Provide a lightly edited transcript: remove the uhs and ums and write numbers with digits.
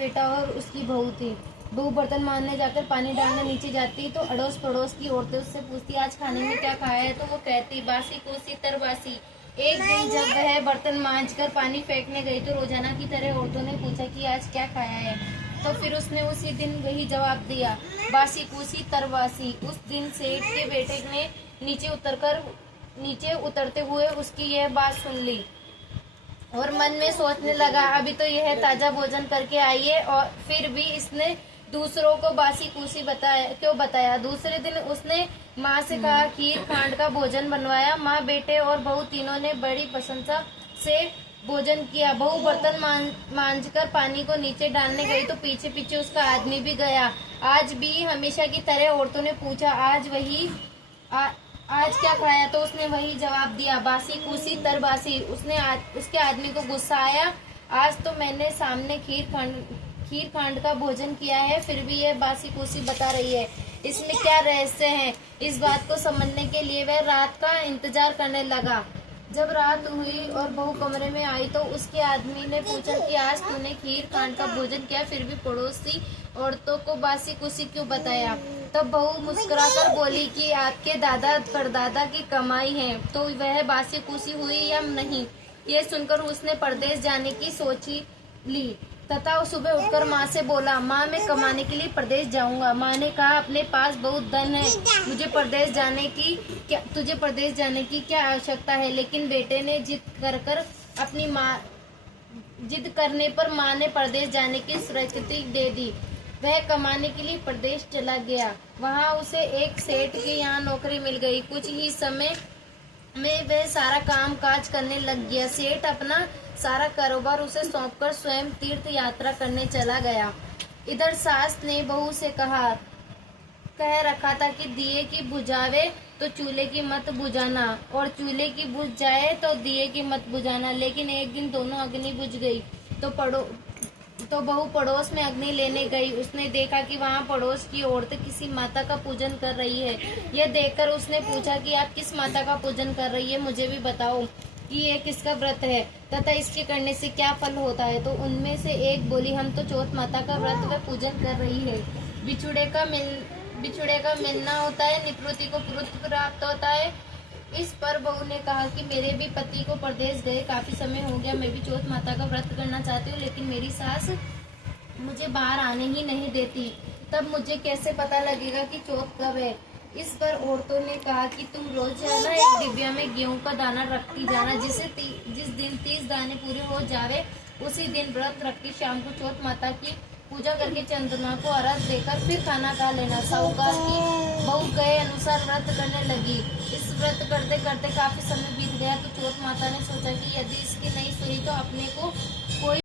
बेटा और उसकी बहू थी। बहू बर्तन मारने जाकर पानी डालने नीचे जाती तो अड़ोस पड़ोस की औरतें उससे पूछती आज खाने में क्या खाया है, तो वो कहती बासी कोसी तरवासी। एक दिन जब वह बर्तन मांज कर पानी फेंकने गई तो रोजाना की तरह औरतों ने पूछा कि आज क्या खाया है, तो फिर उसने उसी दिन वही जवाब दिया, बासी कुसी तरवासी। उस दिन सेठ के बेटे ने नीचे उतरते हुए उसकी यह बात सुन ली और मन में सोचने लगा अभी तो यह ताजा भोजन करके आई है और फिर भी इसने दूसरों को बासी कुसी बताया। दूसरे दिन उसने माँ से कहा खीर खांड का भोजन बनवाया। माँ, बेटे और बहू तीनों ने बड़ी प्रशंसा से भोजन किया। बहू बर्तन मांझ कर पानी को नीचे डालने गई तो पीछे पीछे उसका आदमी भी गया। आज भी हमेशा की तरह औरतों ने पूछा आज क्या खाया, तो उसने वही जवाब दिया, बासी कुसी तरबासी। उसके आदमी को गुस्सा आया, आज तो मैंने सामने खीर खांड का भोजन किया है, फिर भी यह बासी कुसी बता रही है, इसमें क्या रहस्य है। इस बात को समझने के लिए वह रात का इंतजार करने लगा। जब रात हुई और बहू कमरे में आई तो उसके आदमी ने पूछा कि आज तूने खीर खांड का भोजन किया, फिर भी पड़ोसी औरतों को बासी कुसी क्यों बताया। तब बहू मुस्कुराकर बोली कि आपके दादा परदादा की कमाई है, तो वह बासी कुसी हुई या नहीं। ये सुनकर उसने परदेश जाने की सोची ली तथा सुबह उठकर माँ से बोला, माँ मैं कमाने के लिए परदेश जाऊंगा। माँ ने कहा अपने पास बहुत धन है, तुझे परदेश जाने की क्या आवश्यकता है। लेकिन बेटे ने जिद करने पर माँ ने परदेश जाने की स्वीकृति दे दी। वह कमाने के लिए परदेश चला गया। वहाँ उसे एक सेठ के यहाँ नौकरी मिल गई। कुछ ही समय में वह सारा काम काज करने लग गया। सेठ अपना सारा कारोबार उसे सौंपकर स्वयं तीर्थ यात्रा करने चला गया। इधर सास ने बहू से कह रखा था कि दिए की बुझावे तो चूल्हे की मत बुझाना और चूल्हे की बुझ जाए तो दिए की मत बुझाना। लेकिन एक दिन दोनों अग्नि बुझ गई तो बहू पड़ोस में अग्नि लेने गई। उसने देखा कि वहाँ पड़ोस की औरत किसी माता का पूजन कर रही है। यह देखकर उसने पूछा कि आप किस माता का पूजन कर रही है, मुझे भी बताओ कि ये किसका व्रत है तथा इसके करने से क्या फल होता है। तो उनमें से एक बोली, हम तो चौथ माता का व्रत व पूजन कर रही है। बिछुड़े का मिलना होता है, निवृत्ति को पुत्र प्राप्त होता है। इस पर बहू ने कहा कि मेरे भी पति को परदेश गए काफी समय हो गया, मैं भी चौथ माता का व्रत करना चाहती हूँ, लेकिन मेरी सास मुझे बाहर आने ही नहीं देती। तब मुझे कैसे पता लगेगा कि चौथ कब है। इस पर औरतों ने कहा कि तुम रोजाना एक डिब्बा में गेहूं का दाना रखती जाना, जिस दिन 30 दाने पूरे हो जावे उसी दिन व्रत रखती शाम को चौथ माता की पूजा करके चंद्रमा को अर्घ देकर फिर खाना खा लेना। साहूकार की बहू कहे अनुसार व्रत करने लगी। इस व्रत करते करते काफी समय बीत गया तो चौथ माता ने सोचा कि यदि इसकी नहीं सुनी तो अपने को कोई